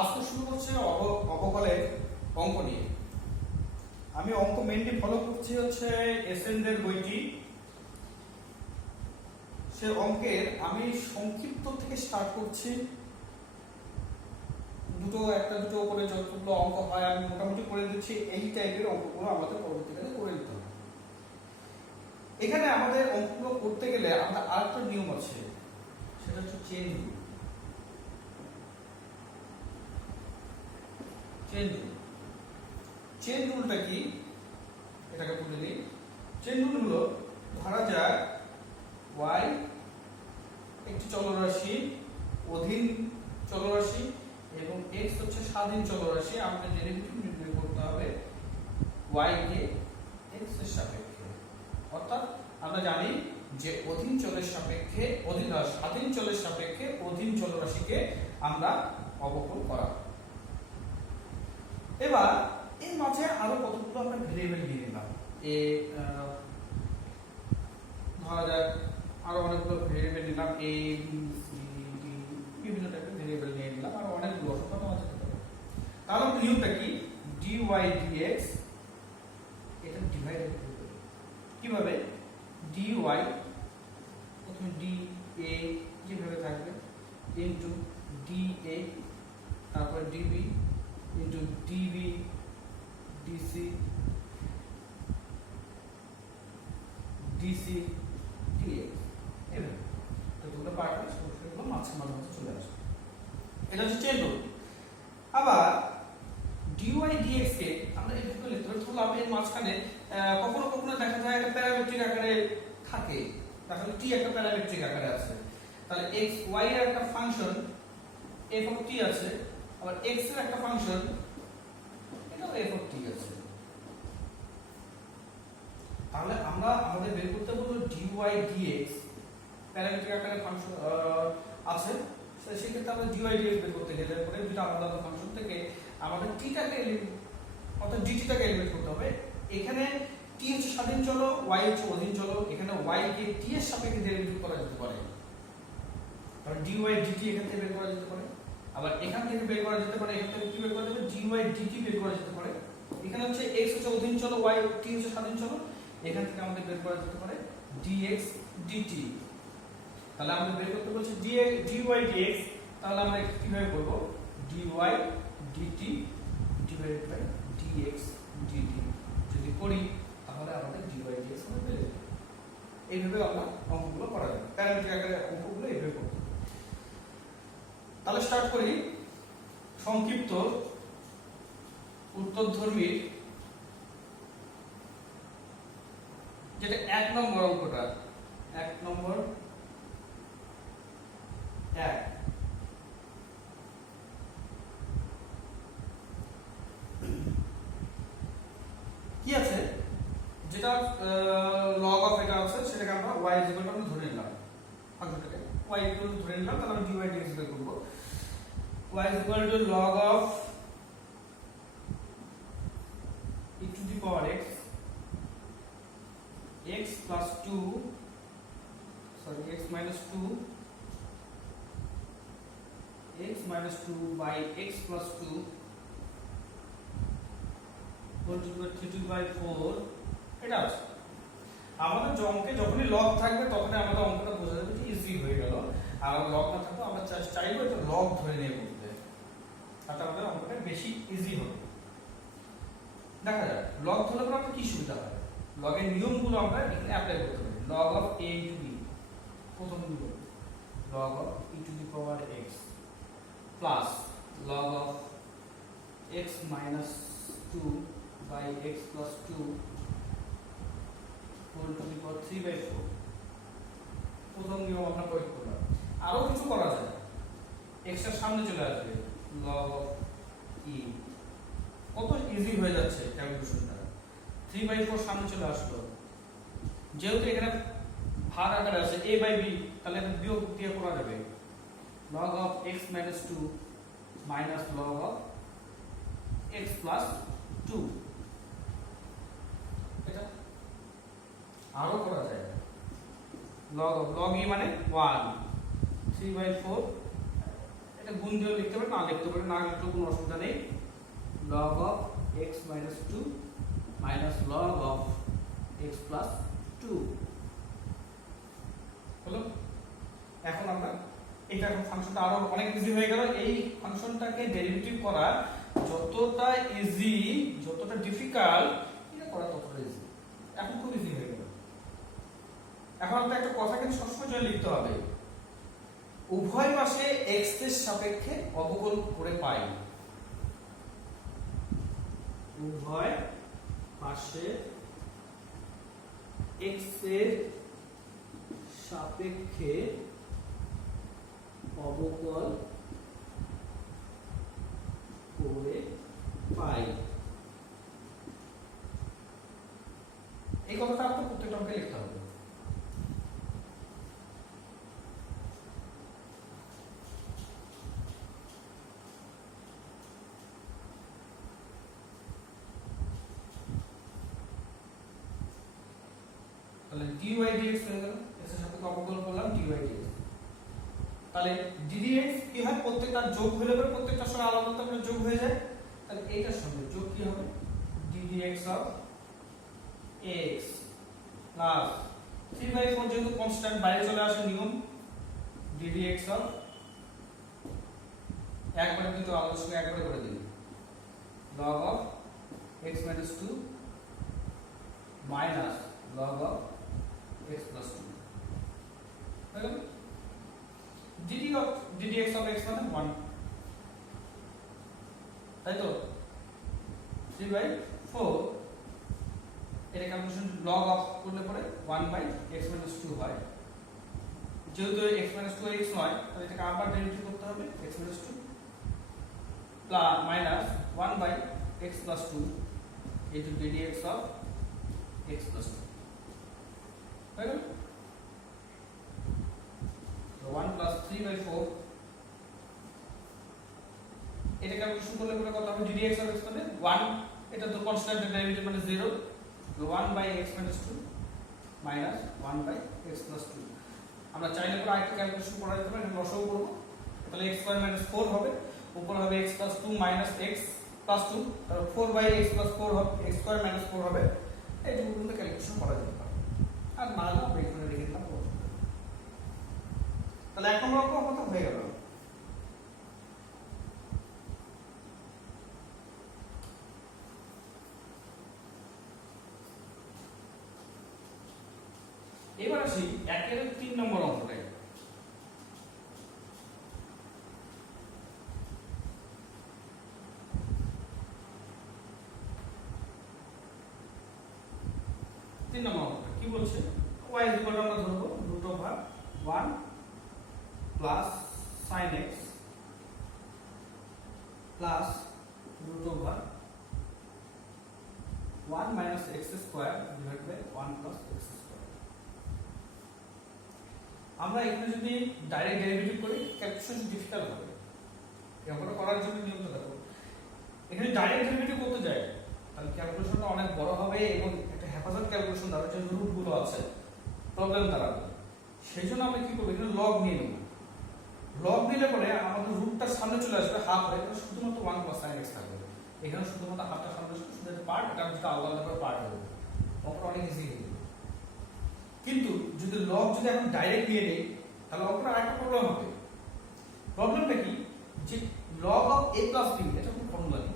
আজকে শুরু করছে অবকলের অঙ্ক নিয়ে। আমি অঙ্ক মেইনলি ফলো করছি হচ্ছে এসএনদের বইটি। সে অঙ্কের আমি সংক্ষিপ্ত থেকে স্টার্ট করছি। একটা দুটো করে যতগুলো অঙ্ক হয় আমি মোটামুটি করে দিচ্ছি। এই টাইপের অঙ্কগুলো আমাদের পরবর্তীকালে করে নিতে হবে। এখানে আমাদের অঙ্কগুলো করতে গেলে আমাদের আরেকটা নিয়ম আছে, সেটা হচ্ছে চেইন রুল। চেইন রুলটা কি এটাকে বলে দিই। চেইন রুল হলো, ধরা যাক y একটি চলরাশি, অধীন চলরাশি এবং x হচ্ছে স্বাধীন চলরাশি। আমাদের ডেরিভেটিভ নির্ণয় করতে হবে y কে x এর সাপেক্ষে। অর্থাৎ আমরা জানি যে অধীন চলের সাপেক্ষে স্বাধীন চলের সাপেক্ষে অধীন চলরাশিকে আমরা অবকলন করা। এবার এর মাঝে আরো কতগুলো আমরা ভেরিয়েবল নিয়ে নিলাম। ধরা যাক আরো অনেকগুলো ভেরিয়েবল নিলাম, a b c d, বিভিন্ন টাইপের ভেরিয়েবল নিয়ে নিলাম, আর অনেকগুলো সংখ্যা নেওয়া যেতে পারে। তাহলে নিয়মটা কি, dy dx এটা ডিভাইডেড করব কিভাবে, dy প্রথমে dA যেভাবে থাকবে ইনটু dA, তারপর dB into dB dC dC dx। এভাবে তো দুটো পার্ট আছে, সেগুলো মাঝে মাঝে চলে আসে। এটা হচ্ছে চেইন রুল। আবার dy dx কে আমরা এইভাবে লিখতে পারি। ধরলাম এর মাঝখানে কখনো কখনো দেখা যায় একটা প্যারামেট্রিক আকারে থাকে, তাহলে t একটা প্যারামেট্রিক আকারে আছে। তাহলে x y এর একটা ফাংশন f অফ t আছে, আবার x এর একটা ফাংশন এটাও f অফ t আছে। তাহলে আমরা আমাদের বের করতে বলবো dy dx প্যারামেট্রিক আকারে ফাংশন আছে। সেই ক্ষেত্রে আমরা dy dx বের করতে গেলে পরে দুটো আলাদা আলাদা ফাংশন থেকে আমাদের t টাকে অর্থাৎ dt টাকে এলিমিনেট করতে হবে। এখানে t হচ্ছে স্বাধীন চল, y হচ্ছে অধীন চল। এখানে y কে t এর সাপেক্ষে ডেরিভেটিভ করা যেতে পারে, কারণ dy dt এখান থেকে বের করা যেতে পারে। আবার এখান থেকে বের করা যেতে পারে, এখান থেকে কি বের করা যাবে, dy dt বের করা যেতে পারে। এখানে হচ্ছে x হচ্ছে অধীন চল, y t হচ্ছে স্বাধীন চল। এখান থেকে আমাদের বের করা যেতে পারে dx dt। তাহলে আমরা বের করতে বলছি dy dx। তাহলে আমরা কিভাবে করব, dy dt divided by dx dt যদি করি তাহলে আমাদের dy dx হবে পেয়ে যাবে। এইভাবে আমরা অঙ্কগুলো করা যাবে, প্যারামেট্রিক আকারে অঙ্কগুলো এইভাবে করতে হবে। তাহলে স্টার্ট করি। সংক্ষিপ্ত উত্তরধর্মী যেটা 1 নম্বর অঙ্কটা, 1 নম্বর 1 কি আছে, যেটা লগ অফ এটা আছে সেটাকে আমরা y আমরা ধরে নিলাম, ফাংশনটাকে y ধরে নিলাম। তাহলে আমরা dy dx বের করব। y log of e to the power x x plus 2 x minus 2 x minus 2 by x plus 2 whole to the 3/4। এটা আছে আমাদের অঙ্কে যখনই লগ থাকবে তখনই আমাদের অঙ্কটা বোঝা যাবে যে ইজি হয়ে গেল। আর লগ না থাকলে আমরা চাইবো এটা লগ ধরে নিয়ে করতে, তাতে আমাদের অঙ্কটা বেশি ইজি হবে। দেখা যাক লগ ধরলে পরে আমাদের কি সুবিধা হয়। লগের নিয়মগুলো আমরা এখানে অ্যাপ্লাই করতে পারি। log of a to b, প্রথম নিয়ম log of e to the power x plus log of x minus 2 by x plus 2 whole to the power 3/4। প্রথম নিয়ম আমরা প্রয়োগ করলাম। আরো কিছু করা যায়, x এর সামনে চলে আসবে log of e, কত ইজি হয়ে যাচ্ছে ক্যালকুলেশনটা। 3/4 সামনে চলে আসলো, যেহেতু এখানে ভাগ আকারে আছে a by b, তাহলে এটা বিয়োগ দিয়ে করা যাবে। log of x minus 2 minus log of x plus 2। এটা আরো করা যায়, log e মানে 1, 3/4 এটা গুণ দিয়ে লিখতে পারে, না লিখতে পারে, না লিখলেও কোনো অসুবিধা নেই। log of x minus 2 minus log of x plus 2 হলো। এখন আমরা এটা এখন ফাংশনটা আরো অনেক ইজি হয়ে গেল। এই ফাংশনটাকে ডেরিভেটিভ করা যতটা ইজি, যতটা ডিফিকাল্ট, এটা করা ততটা ইজি। এখন খুব ইজি হয়ে গেল। এখন আপনার একটা কথা কিন্তু সবসময় জন্য লিখতে হবে, উভয় পাশে x এর সাপেক্ষে অবকলন করে পাই। উভয় পাশে x এর সাপেক্ষে অবকল করে পাই। এই কথাটা আপনার প্রত্যেকটা অঙ্কে লিখতে হবে। তাহলে dy dx হয়ে গেল, এর সাথে অবকলন করলাম dy dx। তাহলে ddx কি হয়, প্রত্যেকটা যোগ হলে পরে প্রত্যেকটার সঙ্গে আলাদা আলাদা করে যোগ হয়ে যায়। তাহলে এইটার সঙ্গে যোগ কি হবে, ddx অফ x প্লাস 3/4 যেহেতু কনস্ট্যান্ট বাইরে চলে আসে নিয়ম, ddx অফ একবারে কিন্তু আলাদার সঙ্গে একবারে করে দিন, log of x minus 2 minus log of x plus 2 হয়ে গেল। ddx of x মানে 1, তাই তো 3/4 এর ক্যালকুলেশন log of করলে পরে 1/x minus 2 হয়। যেহেতু x minus 2 x নয়, তাহলে এটাকে আবার ডেরিভেটিভ করতে হবে, x minus 2 plus minus 1/x plus 2 into ddx of x plus 2 হয়ে গেল। 1 plus 3/4 এটা ক্যালকুলেশন করলে পরে কত হবে, ddx of x মানে 1, এটা তো কনস্ট্যান্ট ডেরিভেটিভ মানে 0, তো 1/x minus 2 minus 1/x plus 2। আমরা চাইলে পরে আরেকটা ক্যালকুলেশন করা যেতে পারে, এটা লসাগু করব। তাহলে x square minus 4 হবে, উপর হবে x plus 2 minus x plus 2, তাহলে 4/x plus 4 হবে, x square minus 4 হবে। এইটুকু পর্যন্ত ক্যালকুলেশন করা যেতে পারে, আর না হলে আমরা এখানে রেখে দিলাম। তাহলে এক নম্বর অঙ্ক আমাদের হয়ে গেল। এবার আসি 1/3 নম্বর অঙ্কটায়। তিন নম্বর অঙ্কটা কি বলছে, y ইকুয়াল আমরা ধরবো √1 plus sin x plus √1 minus x square divide by 1 প্লাস x স্কয়ার। আমরা এখানে যদি ডাইরেক্ট ডেরিভেটিভ করি ক্যালকুলেশন ডিফিকাল্ট হবে। এগুলো করার জন্য নিয়মটা দেখো, এখানে ডাইরেক্ট ডেরিভেটিভ করতে যাই তাহলে ক্যালকুলেশনটা অনেক বড় হবে এবং একটা হেফাজত ক্যালকুলেশন দ্বারা যে রুটগুলো আছে প্রবলেম দাঁড়াবে। সেই জন্য আমরা কি করব, এখানে লগ নিয়ে নেব। লগ নিলে পরে আমাদের রুটটার সামনে চলে আসবে হাফ হয়ে, শুধুমাত্র 1 প্লাস sin x থাকবে। এখানে শুধুমাত্র হাফটা সামনে আসবে, শুধু একটা পার্ট, এটা যেটা আলাদা আলাদা করে পার্ট হবে, অঙ্কটা অনেক ইজি হয়ে যাবে। কিন্তু যদি লগ যদি এখন ডাইরেক্ট নিয়ে নেই তাহলে অঙ্কটা আরেকটা প্রবলেম হবে। প্রবলেমটা কি, যে log of a plus b এটা খুব ফর্মুলা নেই।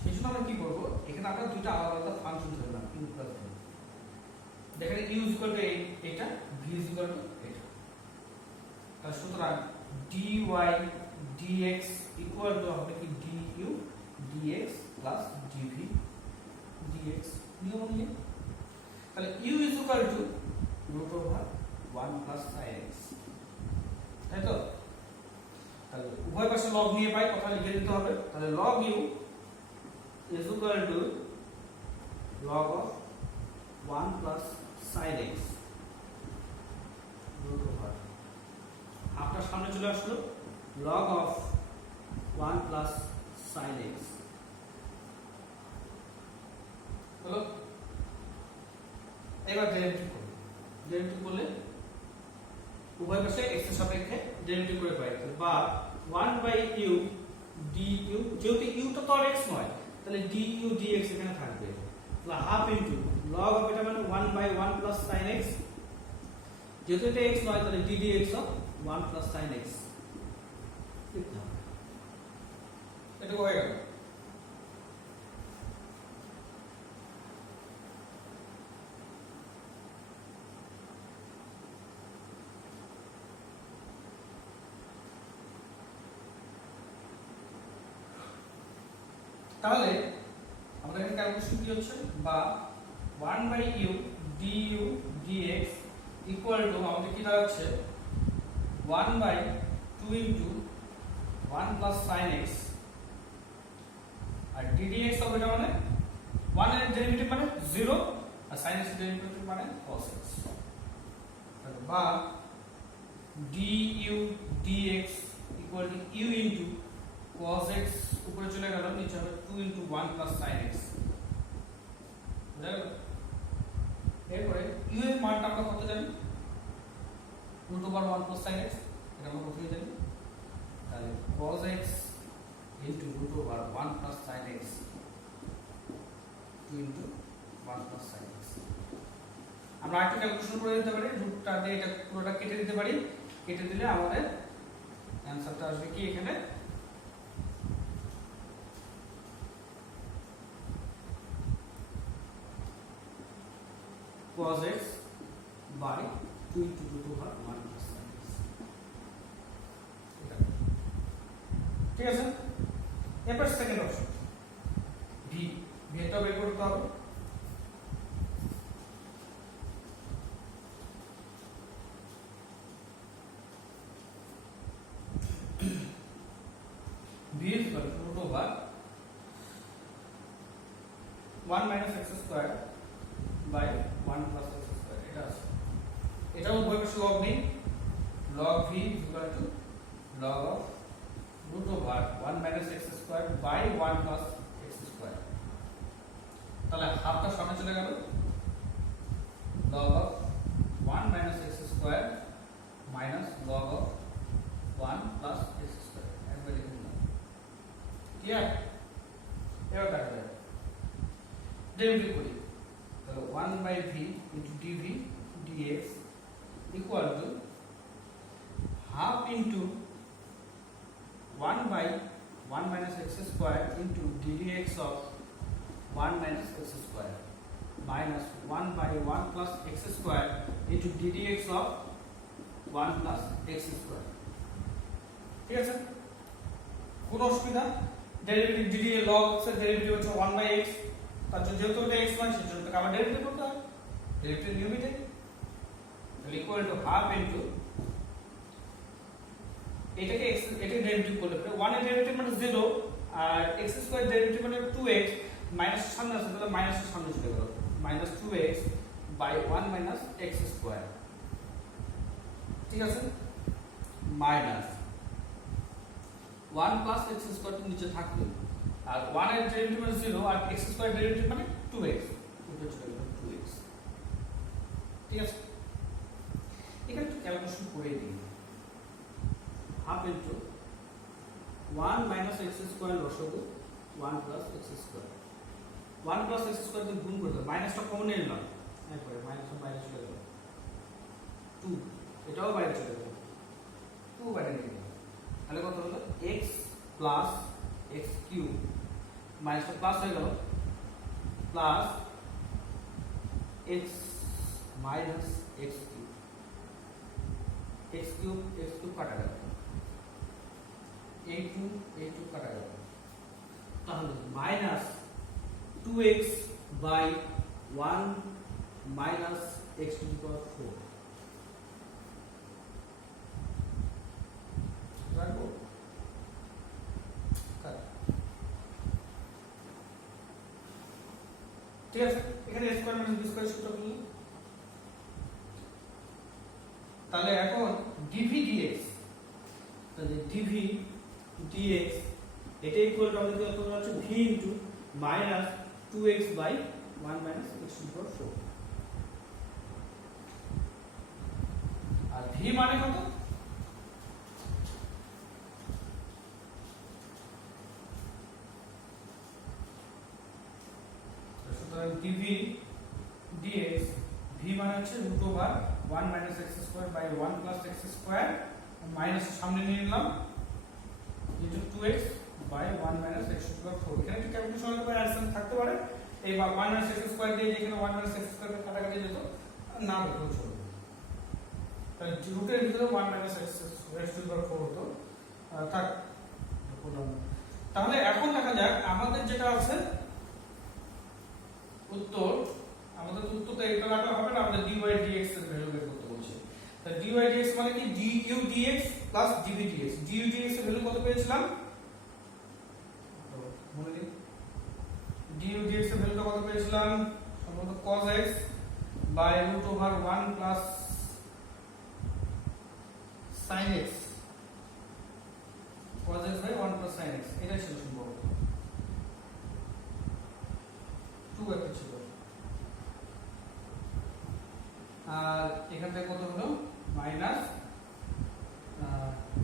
সেই জন্য আমরা কি করব, এখানে আমরা দুটো আলাদা আলাদা ফাংশন ধরলাম u plus b। দেখেন u is equal to এটা, v is equal to এটা। তাহলে সুতরাং dy dx equal to হবে কি du dx plus dv dx নিয়ম অনুযায়ী। তাহলে u is equal to √1 plus sin x, তাই তো। তাহলে উভয় পাশে লগ নিয়ে পাই, কথা লিখে দিতে হবে। তাহলে log u is equal to log of 1 plus sin x √1, হাফটা সামনে চলে আসলো, log of 1 plus sin x হলো। এবার ডেরিভেটিভ করব, ডেরিভেটিভ করলে উভয় পাশে x এর সাপেক্ষে ডেরিভেটিভ করে পাই, বা 1/u du, যেহেতু u তো আর x নয় তাহলে du dx এখানে থাকবে, তাহলে হাফ ইনটু log অফ এটা মানে 1/1 প্লাস sin x, যেহেতু এটা x নয় তাহলে d dx of 1 plus sin x লিখতে হবে। এটা হয়ে গেল। তাহলে আমাদের এখানে ক্যালকুলেশন কি হচ্ছে, বা 1/u du dx equal to আমাদের কি দাঁড়াচ্ছে 1/2 ইনটু 1 প্লাস sin x, আর d dx হবে এটা মানে 1 এর ডেরিভেটিভ মানে 0 আর sin x এর ডেরিভেটিভ মানে cos x, বা du dx equal to u into cos x উপরে চলে গেল, নিচে হবে 2 ইনটু 1 প্লাস sin x, বুঝা গেল? এরপরে u এর মানটা আমরা কত জানি, root over 1 plus sin x, এটা আমরা প্রথমে জানি, তাহলে cos x into root over 1 plus sin x 2 into 1 plus sin x। আমরা আরেকটা ক্যালকুলেশন করে দিতে পারি, রুটটা দিয়ে এটা পুরোটা কেটে দিতে পারি, কেটে দিলে আমাদের অ্যানসারটা আসবে কি এখানে cos x by 2 into root over 1 plus sin x, ঠিক আছে? এরপর সেকেন্ড অপশন v, এটা বের করতে হবে। v is equal to root over 1 minus x square by 1 plus x square, এটা আছে, এটা উভয় পাশে log নেই, log v is equal to log of root over 1 minus x square by 1 plus x square, তাহলে হাফটা সামনে চলে গেল, log of 1 minus x square minus log of 1 plus x square, একবার লিখে দিলাম, ক্লিয়ার? এবার দেখা যাবে ডেরিভেটিভ করি, তাহলে 1/v into dv dx equal to half into 1/1 minus x square into ddx of 1 minus x square minus 1/1 plus x square into ddx of 1 plus x square, ঠিক আছে? কোন অসুবিধা? ডেরিভেটিভ dd log x এর derivative হচ্ছে 1/x, তার জন্য যেহেতু এটা x মান সেজন্য তাকে আবার ডেরিভেটিভ করতে হবে, ডেরিভেটিভ নিয়মিত, তাহলে ইকুয়াল টু হাফ ইনটু এটাকে x এটা ডেরিভেটিভ করলে পরে 1 এর ডেরিভেটিভ মানে 0 আর x স্কয়ার ডেরিভেটিভ মানে 2x, মাইনাস সামনে আছে তাহলে মাইনাসের সামনে চলে গেল, minus 2x by 1 minus x square, ঠিক আছে? মাইনাস 1 প্লাস x স্কয়ার তো নিচে থাকবে, আর 1 এর ডেরিভেটিভ মানে 0 আর x স্কয়ার ডেরিভেটিভ মানে 2x, উপরে চলে গেল 2x, ঠিক আছে? এখানে একটু ক্যালকুলেশন করে দিই, half into 1 minus x square লসাগু 1 প্লাস x স্কয়ার, 1 প্লাস x স্কয়ার দিয়ে গুণ করতে মাইনাসটা কমন নিয়ে নিলাম, এরপরে মাইনাসটা বাইরে চলে গেল, 2 এটাও বাইরে চলে গেল, 2 বাইরে নিয়ে গেল, তাহলে কত হলো x প্লাস x কিউব, মাইনাসটা প্লাস হয়ে গেল, plus x minus x cube, x cube কাটা গেল, a2 কাটা গেল, তাহলে minus 2x by 1 minus x to the power 4, রাখবো, ঠিক আছে? এখানে a square minus b square সূত্র কি, তাহলে এখন dv dx, তাহলে dv dx এটা ইকুয়াল টু আমাদের কত হচ্ছে v into minus 2x by 1 minus x to the power 4, আর ভি মানে কত? সুতরাং dv dx ভি মানে হচ্ছে root over 1 minus X square by 1 plus X square minus সামনে নিয়ে নিলাম into 2x by 1 minus x to the power 4। এখানে কি ক্যালকুলেশন করে অ্যান্সার থাকতে পারে এই 1 মাইনাস এক্স স্কয়ার দিয়ে যেখানে 1 মাইনাস এক্স স্কয়ার কাটাকাটি যেত না হতো চলবে, তাহলে রুটের ভিতরে 1 minus x to the power 4 হতো থাক। তাহলে এখন দেখা যাক আমাদের যেটা আছে উত্তর, আমাদের উত্তরটা এটা রাখা হবে না, আমাদের dy dx এর ভ্যালু বের করতে বলছে। তাহলে dy dx মানে কি du dx plus dv dx। du dx এর ভ্যালু কত পেয়েছিলাম মনে দিন, du dx এর ভ্যালুটা কত পেয়েছিলাম সম্ভবত cos x by root over 1 plus sin x, cos x by 1 plus sin x এটাই ছিল সম্ভবত 2 একটা ছিল। আর এখান থেকে কত হলো minus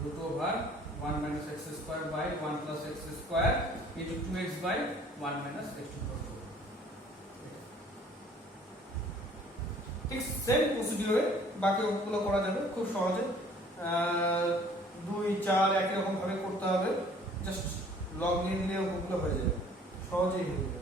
root over 1 minus X square by 1 plus X square into 2x by 1 minus x to the power 4। ঠিক সেম প্রসিডিউরে বাকি অঙ্কগুলো করা যাবে খুব সহজে, 2 4 একই রকম ভাবে করতে হবে, জাস্ট লগ নিয়ে অঙ্কগুলো হয়ে যাবে, সহজেই হয়ে যাবে।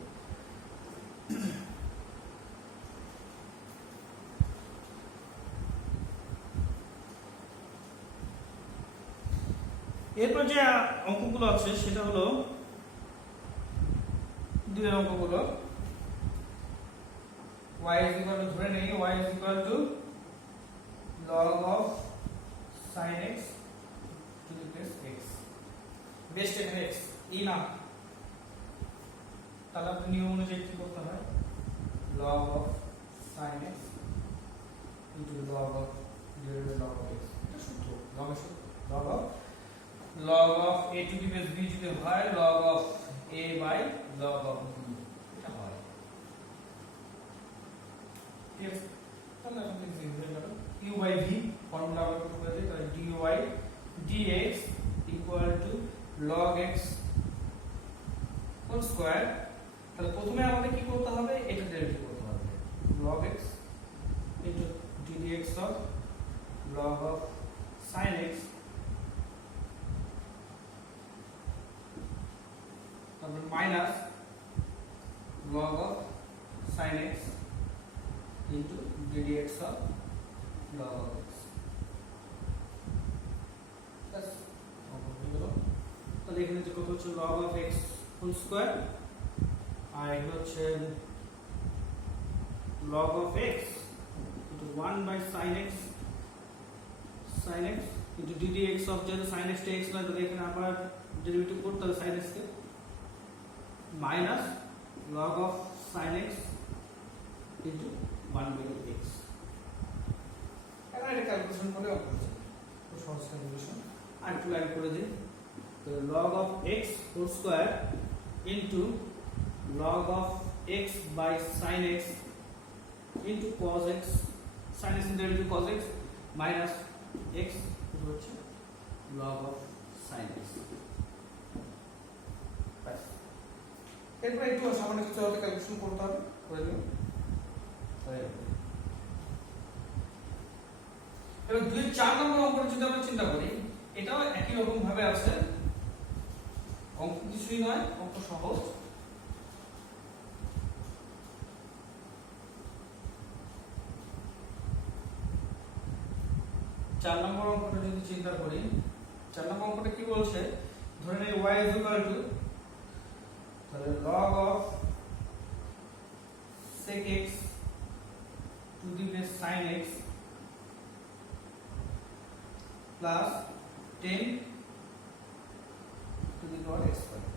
এরপর যে অঙ্কগুলো আছে সেটা হলো দুই অঙ্কগুলো y is equal to ধরে নেই y is equal to log of sin x to the base x, best এখানে x ই না, তাহলে আপনি নিয়ম অনুযায়ী কি করতে হয় log of sin x into log of divided by log of x, এটা সূত্র log এর সূত্র log of a to the base b যদি হয় log of a by log of b এটা হয়। ঠিক আছে, তাহলে আপনি জিজ্ঞেস করুন u by v ফর্মুলা আমরা করতে পারি, তাহলে dy dx equal to log x whole square। তাহলে প্রথমে আমাদের কি করতে হবে এটা ডেরিভেটিভ করতে হবে log x into ddx of log of sin x তারপর minus log of sin x into ddx of log of x। তাহলে এখানে যে কত হচ্ছে log of x whole square আর এগুলো হচ্ছে log of x into 1 by sin x into ddx of যেহেতু sin x টা x নয় তাহলে এখানে আবার ডেরিভেটিভ করতে হবে sin x K minus log of sin x into 1 by x। এখন এটা ক্যালকুলেশন করে অঙ্ক তো সহজ ক্যালকুলেশন আর একটু লাইন করে দিই, তো log of x whole square into log of x by sin x into cos x, sin x into cos x minus x হচ্ছে log of sin x। এরপর একটু সামান্য কিছু হবে ক্যালকুলেশন করতে হবে, করে দিন। এবার 2-4 নম্বর অঙ্কটা যদি আমরা চিন্তা করি এটাও একই রকম ভাবে আছে, অঙ্ক কিছুই নয়, অঙ্ক সহজ। চার নম্বর অঙ্কটা যদি চিন্তা করি, 4 নম্বর অঙ্কটা কি বলছে ধরে নেই y is equal to তাহলে log of sec x to the base sin x plus 10 to the power x square।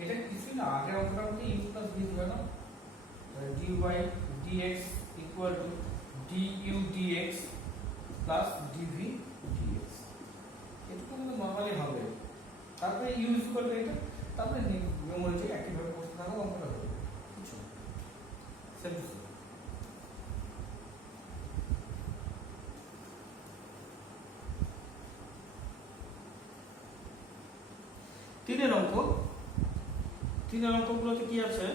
এটা কিছুই না, আগের অঙ্কটার মধ্যে u plus v ছিল না, dy dx equal to du dx plus dv dx, এটা কিন্তু নরমালি হবে। তারপরে u is equal to এটা, তারপরে নিয়ম অনুযায়ী একইভাবে করতে থাকো, অঙ্কটা হবে কিছু সেম। তিনের অঙ্কগুলোতে কি আছে?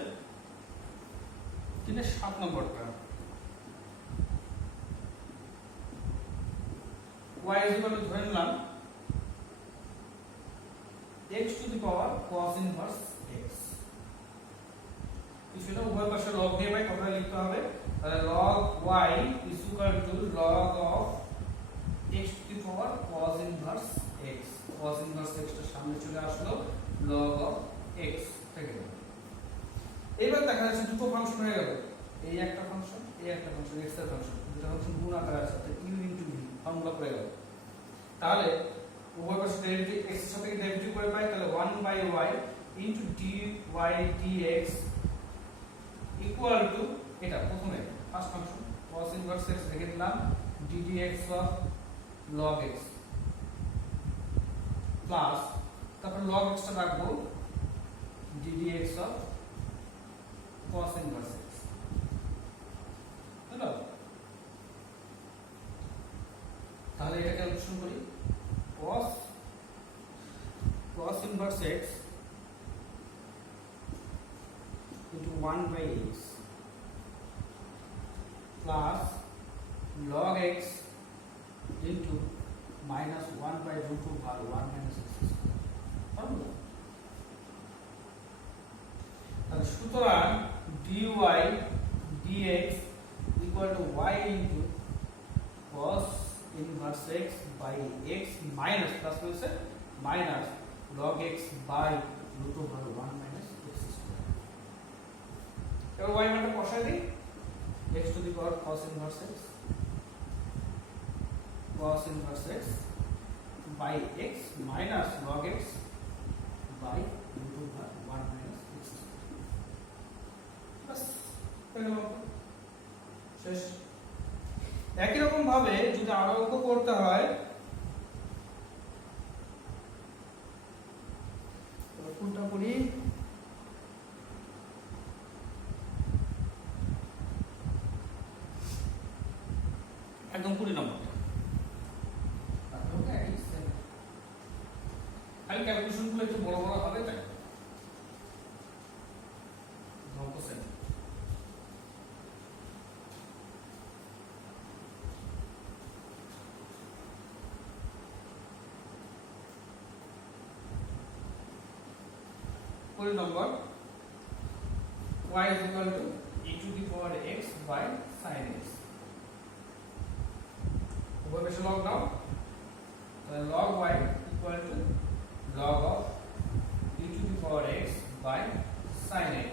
3 এর 7 নম্বরটা y is equal to ধরে নিলাম x to the power cos inverse x। কিছুটা উভয় পাশে log দিয়ে ভাই কথা লিখতে হবে, তাহলে log y is equal to log of x to the power cos inverse x। cos inverse x টা সামনে চলে আসলো, log of x থেকে। এবার দেখা যাচ্ছে দুটো ফাংশন হয়ে গেল, এই একটা ফাংশন, এই একটা ফাংশন, x এর ফাংশন, দুটো ফাংশন গুণ আকারে আছে, তাই u into v ফর্মুলা পড়ে গেল। তাহলে উভয় পাশে ডেরিভেটিভ x এর সাথে ডেরিভেটিভ করে পাই, তাহলে 1/y into dy dx equal to এটা প্রথমে first function cos inverse x রেখে দিলাম ddx of log x plus তারপর log x টা রাখবো ddx of cos inverse x। হলো? তাহলে এটা ক্যালকুলেশন করি, cos inverse x into 1/x plus log x into minus 1/√1 minus x square। তাহলে সুতরাং dy dx equal to y into cos inverse x by x minus plus হয়েছে minus log x by √1 minus x square। এবার y মানটা বসাই দিই, x to the power cos inverse x by x minus log x by √1 minus x square। বাস হয়ে গেল শেষ। একই রকম ভাবে যদি আরো অঙ্ক করতে হয়, কোনটা করি, একদম 20 নম্বরটা, খালি ক্যালকুলেশন গুলো একটু বড় বড় হবে তাই। number y is equal to e to the power x by sin x। ऊपर में log now, log y equal to log of e to the power x by sin x।